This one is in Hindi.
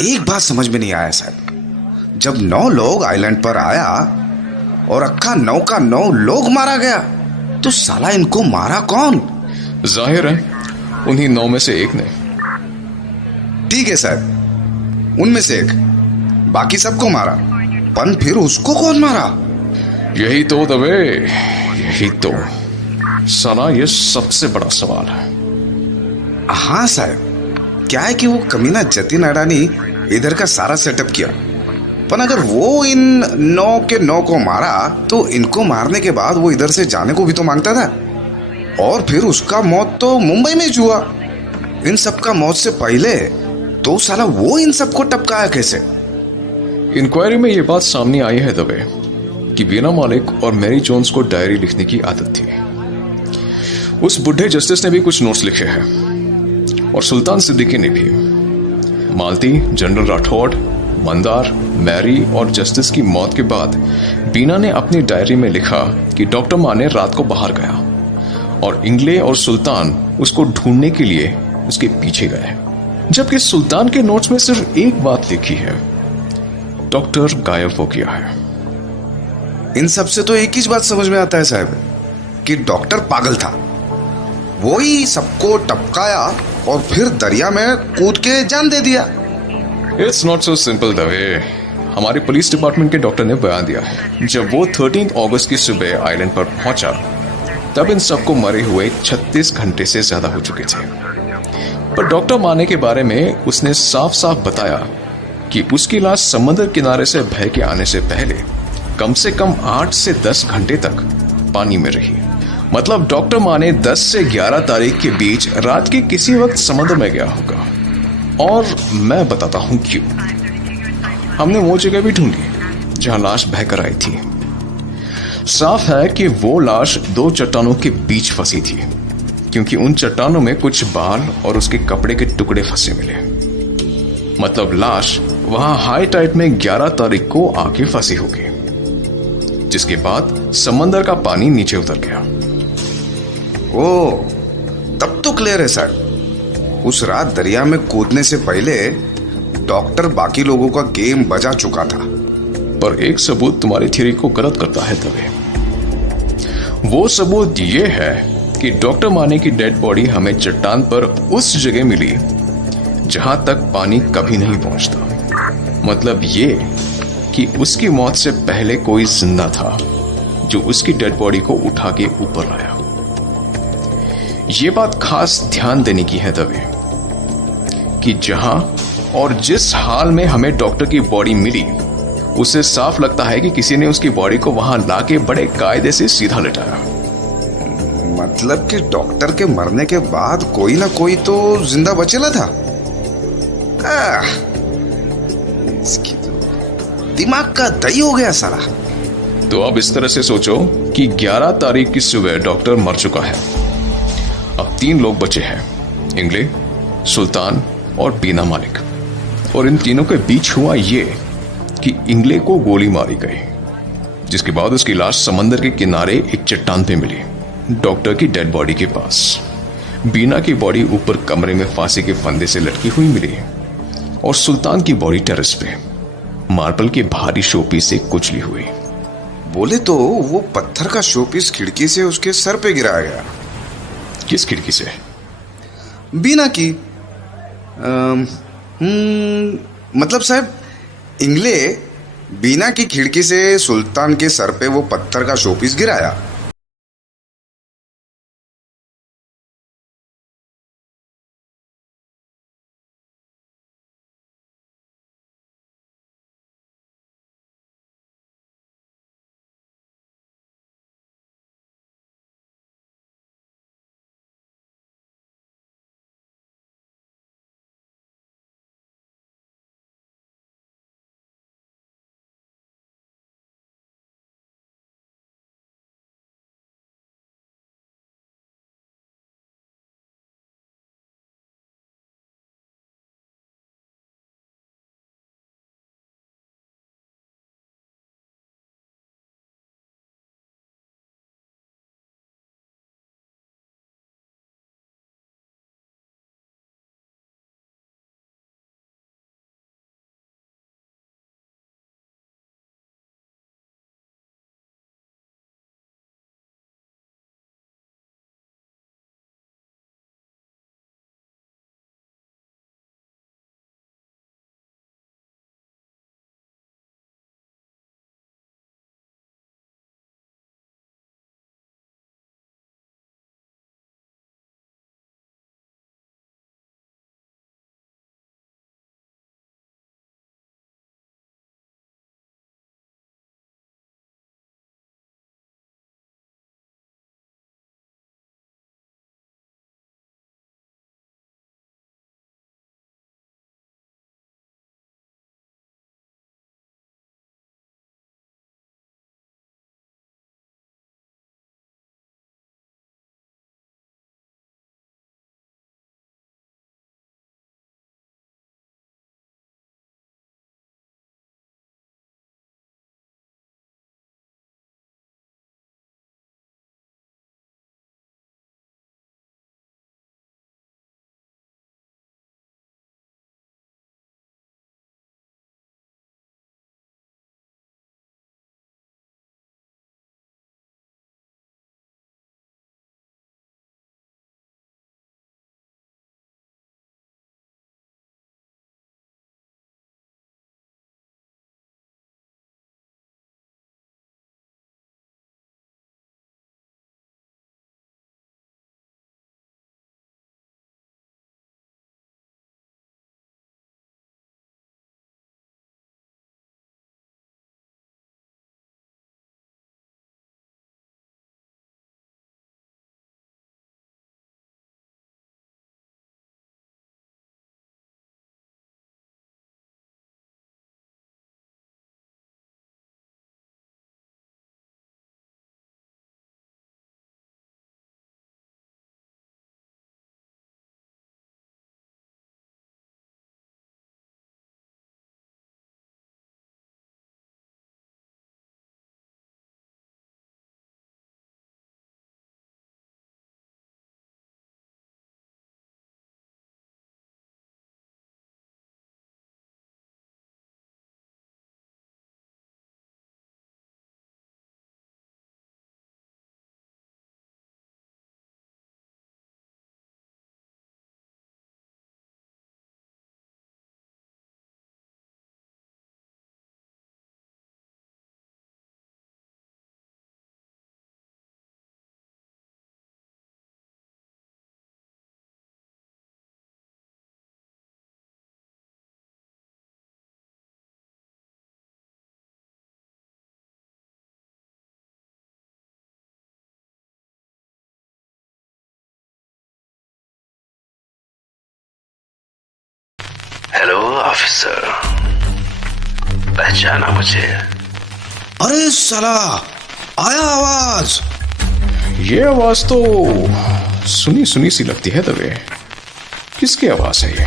एक बात समझ में नहीं आया साहब। जब 9 लोग आइलैंड पर आया और अक्का 9 का 9 लोग मारा गया, तो साला इनको मारा कौन? जाहिर है उन्हीं 9 में से एक ने। ठीक है साहब, उनमें से एक, बाकी सबको मारा, पर फिर उसको कौन मारा? यही तो दबे, यही तो साला ये सबसे बड़ा सवाल है। हाँ साहब, क्या है कि वो कमीना जतिन अडानी इधर का सारा सेटअप किया, पर अगर वो इन 9 के 9 को मारा तो इनको मारने के बाद वो इधर से जाने को भी तो मांगता था, और फिर उसका मौत तो मुंबई में ही हुआ। इन सब का मौत से पहले तो साला वो इन सबको टपकाया कैसे? इंक्वायरी में ये बात सामने आई है दबे कि बीना मालिक और मैरी जोन्स को डायरी लिखने की आदत थी। उस बुढ़े जस्टिस ने भी कुछ नोट्स लिखे हैं और सुल्तान सिद्दीकी ने भी। मालती, जनरल राठौड़, मंदार, मैरी और जस्टिस की मौत के बाद बीना ने अपनी डायरी में लिखा कि डॉक्टर माने रात को बाहर गया और इंगले और सुल्तान उसको ढूंढने के लिए उसके पीछे गए, जबकि सुल्तान के नोट्स में सिर्फ एक बात लिखी है, डॉक्टर गायब हो गया है। इन सब से तो एक ही बात समझ में आता है साहब कि डॉक्टर पागल था, वो ही सबको टपकाया और फिर दरिया में कूद के जान दे दिया। It's not so simple Dave. हमारे पुलिस डिपार्टमेंट के डॉक्टर ने बयान दिया है, जब वो 13 अगस्त की सुबह आइलैंड पर पहुंचा तब इन सबको मरे हुए 36 घंटे से ज्यादा हो चुके थे। पर डॉक्टर माने के बारे में उसने साफ साफ बताया कि उसकी लाश समंदर किनारे से बह के आने से पहले कम से कम 8 से 10 घंटे तक पानी में रही। मतलब डॉक्टर माने 10 से 11 तारीख के बीच रात के किसी वक्त समुद्र में गया होगा। और मैं बताता हूं क्यों। हमने वो जगह भी ढूंढी जहां लाश बहकर आई थी। साफ है कि वो लाश 2 चट्टानों के बीच फंसी थी, क्योंकि उन चट्टानों में कुछ बाल और उसके कपड़े के टुकड़े फंसे मिले। मतलब लाश वहां हाई टाइड में 11 तारीख को आके फंसी होगी, जिसके बाद समंदर का पानी नीचे उतर गया। ओ, तब तो क्लियर है सर। उस रात दरिया में कूदने से पहले डॉक्टर बाकी लोगों का गेम बजा चुका था। पर एक सबूत तुम्हारी थ्योरी को गलत करता है तवे। वो सबूत ये है कि डॉक्टर माने की डेड बॉडी हमें चट्टान पर उस जगह मिली जहां तक पानी कभी नहीं पहुंचता। मतलब ये कि उसकी मौत से पहले कोई जिंदा था जो उसकी डेड बॉडी को उठा के ऊपर लाया। ये बात खास ध्यान देने की है दवे कि जहां और जिस हाल में हमें डॉक्टर की बॉडी मिली, उससे साफ लगता है कि किसी ने उसकी बॉडी को वहां लाके बड़े कायदे से सीधा लिटाया। मतलब कि डॉक्टर के मरने के बाद कोई ना कोई तो जिंदा बचेला था। इसकी तो दिमाग का दही हो गया सारा। तो अब इस तरह से सोचो कि 11 तारीख की सुबह डॉक्टर मर चुका है। अब 3 लोग बचे हैं, इंगले, सुल्तान और बीना मालिक। और इन तीनों के बीच हुआ ये कि इंगले को गोली मारी गई, जिसके बाद उसकी लाश समंदर के किनारे एक चट्टान पे मिली, डॉक्टर की डेड बॉडी के पास। बीना की बॉडी ऊपर कमरे में फांसी के फंदे से लटकी हुई मिली और सुल्तान की बॉडी टेरेस पे मार्बल के भारी शोपीस से कुचली हुई। बोले तो वो पत्थर का शोपीस खिड़की से उसके सर पे गिराया गया। किस खिड़की से? बीना की। मतलब साहब, इंगले बीना की खिड़की से सुल्तान के सर पे वो पत्थर का शोपीस गिराया। हेलो ऑफिसर, पहचाना मुझे? अरे साला, आया आवाज। ये आवाज तो सुनी सुनी सी लगती है दवे। किसकी आवाज है ये?